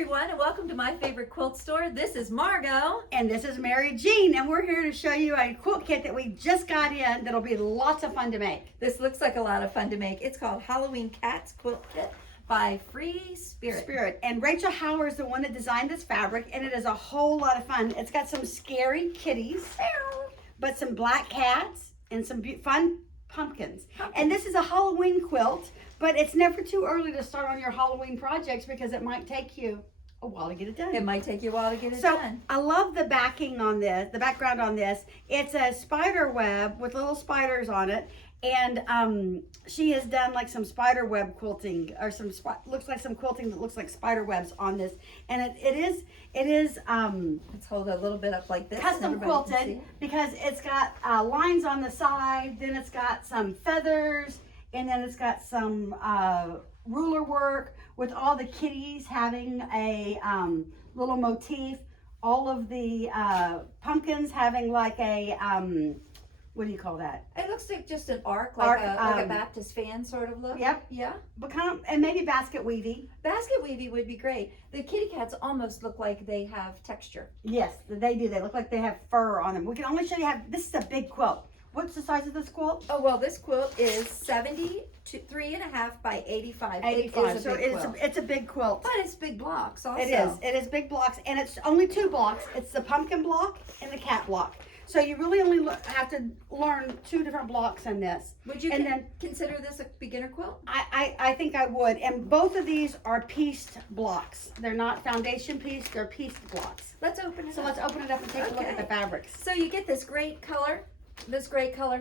everyone, and welcome to my favorite quilt store. This is Margot. And this is Mary Jean, and we're here to show you a quilt kit that we just got in that'll be lots of fun to make. This looks like a lot of fun to make. It's called Halloween Cats Quilt Kit by Free Spirit. And Rachel Hauer is the one that designed this fabric, and it is a whole lot of fun. It's got some scary kitties, but some black cats and some fun pumpkins. And this is a Halloween quilt, but it's never too early to start on your Halloween projects because it might take you a while to get it done. It might take you a while to get it done. I love the backing on this, the background on this. It's a spider web with little spiders on it. And she has done like some spider web quilting, or looks like some quilting that looks like spider webs on this. And it is let's hold it a little bit up like this. Custom quilted because it's got lines on the side, then it's got some feathers, and then it's got some ruler work with all the kitties having a little motif. All of the pumpkins having like a what do you call that? It looks like just an arc, like a Baptist fan sort of look. Yep. Yeah. But and maybe basket weavy. Basket weavy would be great. The kitty cats almost look like they have texture. Yes, they do. They look like they have fur on them. We can only show you this is a big quilt. What's the size of this quilt? Oh, well, this quilt is 73.5 by 85. 85. So it's a big quilt. But it's big blocks also. It is. It is big blocks, and it's only 2 blocks. It's the pumpkin block and the cat block. So you really only have to learn 2 different blocks in this. Would you consider this a beginner quilt? I think I would. And both of these are pieced blocks. They're not foundation pieced, they're pieced blocks. Let's open it up. So let's open it up and take a look at the fabrics. So you get this great color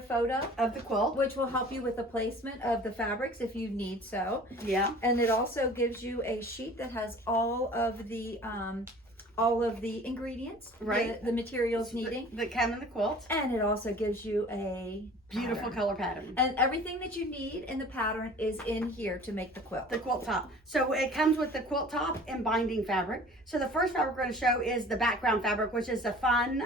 photo Of the quilt. which will help you with the placement of the fabrics if you need so. Yeah. And it also gives you a sheet that has all of the ingredients, right? The materials needing that come in the quilt. And it also gives you a beautiful color pattern. And everything that you need in the pattern is in here to make the quilt. The quilt top. So it comes with the quilt top and binding fabric. So the first fabric we're going to show is the background fabric, which is the fun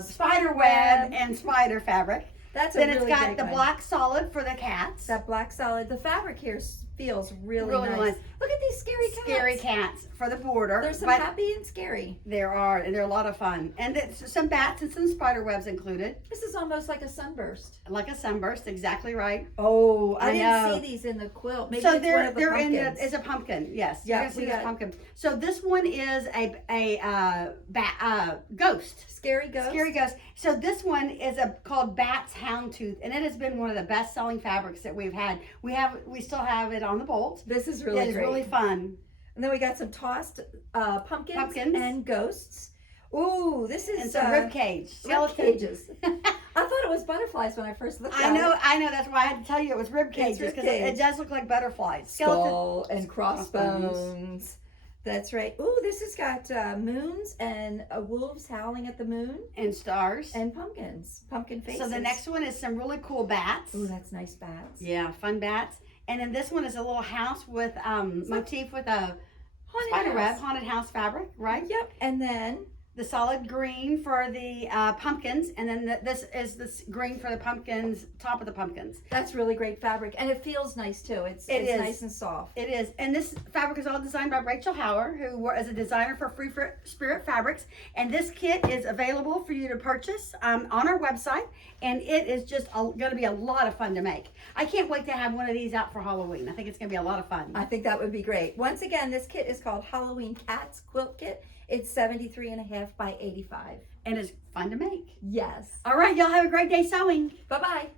spider web and spider fabric. Then it's got the black solid for the cats. That black solid. The fabric here feels really nice. Look at these scary cats. Scary cats for the border. There's some happy and scary. There are, and they're a lot of fun. And it's some bats and some spider webs included. This is almost like a sunburst. Like a sunburst, exactly right. Oh, I didn't see these in the quilt. Maybe so it's one of the pumpkins. It's a pumpkin, yes. Yeah, we got pumpkin. So this one is a ghost. Scary ghost. Scary ghost. So this one is called Bat's Houndtooth, and it has been one of the best-selling fabrics that we've had. We still have it on the bolt. This is really great. It's really fun. And then we got some tossed pumpkins and ghosts. Ooh, this is some rib cage. Rib cages. I thought it was butterflies when I first looked at it. I know. That's why I had to tell you it was rib cages, because it does look like butterflies. Skull and crossbones. That's right. Ooh, this has got moons and wolves howling at the moon. And stars. And pumpkins. Pumpkin faces. So the next one is some really cool bats. Ooh, that's nice bats. Yeah, fun bats. And then this one is a little house with motif with a spider web, haunted house fabric, right? Yep. And then the solid green for the pumpkins, and then this is this green for the pumpkins, top of the pumpkins. That's really great fabric, and it feels nice too. It's nice and soft. It is, and this fabric is all designed by Rachel Hauer, who is a designer for Free Spirit Fabrics. And this kit is available for you to purchase on our website, and it is just going to be a lot of fun to make. I can't wait to have one of these out for Halloween. I think it's going to be a lot of fun. I think that would be great. Once again, this kit is called Halloween Cats Quilt Kit. It's 73.5 by 85. And it's fun to make. Yes. All right, y'all have a great day sewing. Bye-bye.